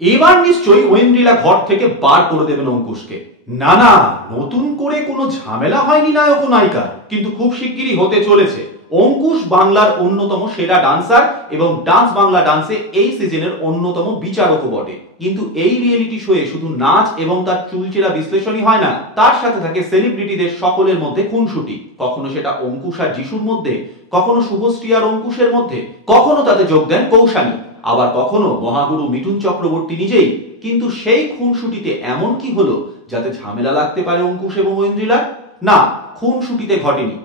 এবার নিশ্চয়ই ঐন্দ্রিলা ঘর থেকে বার করে দেবেন অঙ্কুশকে। না না, নতুন করে কোনো ঝামেলা হয়নি নায়ক ও নায়িকার, কিন্তু খুব শিগগিরই হতে চলেছে। অঙ্কুশ বাংলার অন্যতম সেরা ডান্সার এবং ডান্স বাংলা ডান্সে এই সিজনের অন্যতম বিচারকও বটে। কিন্তু এই রিয়েলিটি শোয়ে শুধু নাচ এবং তার চুলচেরা বিশ্লেষণই হয় না, তার সাথে থাকে সেলিব্রিটিদের সকলের মধ্যে খুনসুটি। কখনো সেটা অঙ্কুশ আর যিশুর মধ্যে, কখনো শুভশ্রী আর অঙ্কুশের মধ্যে, কখনো তাতে যোগ দেন কৌশানী, আবার কখনো মহাগুরু মিঠুন চক্রবর্তী নিজেই। কিন্তু সেই খুনসুটিতে এমন কি হলো যাতে ঝামেলা লাগতে পারে অঙ্কুশ এবং ঐন্দ্রিলার? না, খুনসুটিতে ঘটেনি।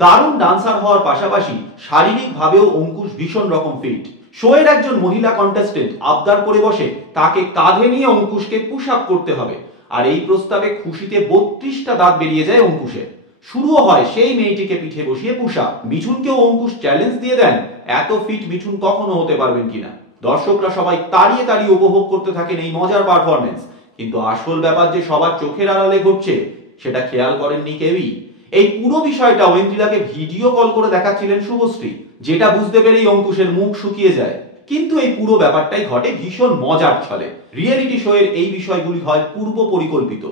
দারুণ ডান্সার হওয়ার পাশাপাশি শারীরিকভাবেও অঙ্কুশ ভীষণ রকম ফিট। শোয়ের একজন মহিলা কন্টেস্টেন্ট আবদার করে বসে তাকে কাঁধে নিয়ে অঙ্কুশকে পুশ আপ করতে হবে, আর এই প্রস্তাবে খুশিতে 32টা দাঁত বেরিয়ে যায় অঙ্কুশের। শুরুও হয় সেই মেয়েটিকে পিঠে বসিয়ে পুশ আপ। মিঠুনকেও অঙ্কুশ চ্যালেঞ্জ দিয়ে দেন এত ফিট মিঠুন কখনো হতে পারবেন কিনা। দর্শকরা সবাই তাড়িয়ে তাড়িয়ে উপভোগ করতে থাকেন এই মজার পারফরমেন্স। কিন্তু আসল ব্যাপার যে সবার চোখের আড়ালে ঘটছে সেটা খেয়াল করেননি কেউই। এই পুরো বিষয়টা ঐন্দ্রিলাকে ভিডিও কল করে দেখাচ্ছিলেন শুভশ্রী, যেটা বুঝতে পেরেই অঙ্কুশের মুখ শুকিয়ে যায়। কিন্তু এই পুরো ব্যাপারটাই ঘটে ভীষণ মজার ছলে। রিয়েলিটি শো এর এই বিষয়গুলি হয় পূর্ব পরিকল্পিত।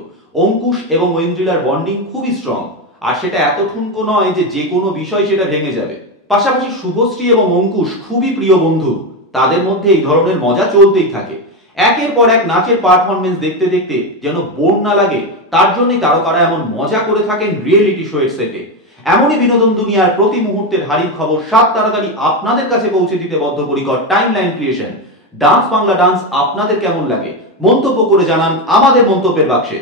অঙ্কুশ এবং ঐন্দ্রিলার বন্ডিং খুবই স্ট্রং, আর সেটা এত ঠুনকো নয় যে কোনো বিষয় সেটা ভেঙে যাবে। পাশাপাশি শুভশ্রী এবং অঙ্কুশ খুবই প্রিয় বন্ধু, তাদের মধ্যে এই ধরনের মজা চলতেই থাকে। একের পর এক নাচের পারফরমেন্স দেখতে দেখতে যেন বোর না লাগে, তার জন্যই তারকারা এমন মজা করে থাকেন রিয়েলিটি শো এর সেটে। এমনই বিনোদন দুনিয়ার প্রতি মুহূর্তের হারির খবর সাত তাড়াতাড়ি আপনাদের কাছে পৌঁছে দিতে বদ্ধপরিকর timeline creation. Dance Bangla dance আপনাদের কেমন লাগে মন্তব্য করে জানান আমাদের মন্তব্যের বাক্সে।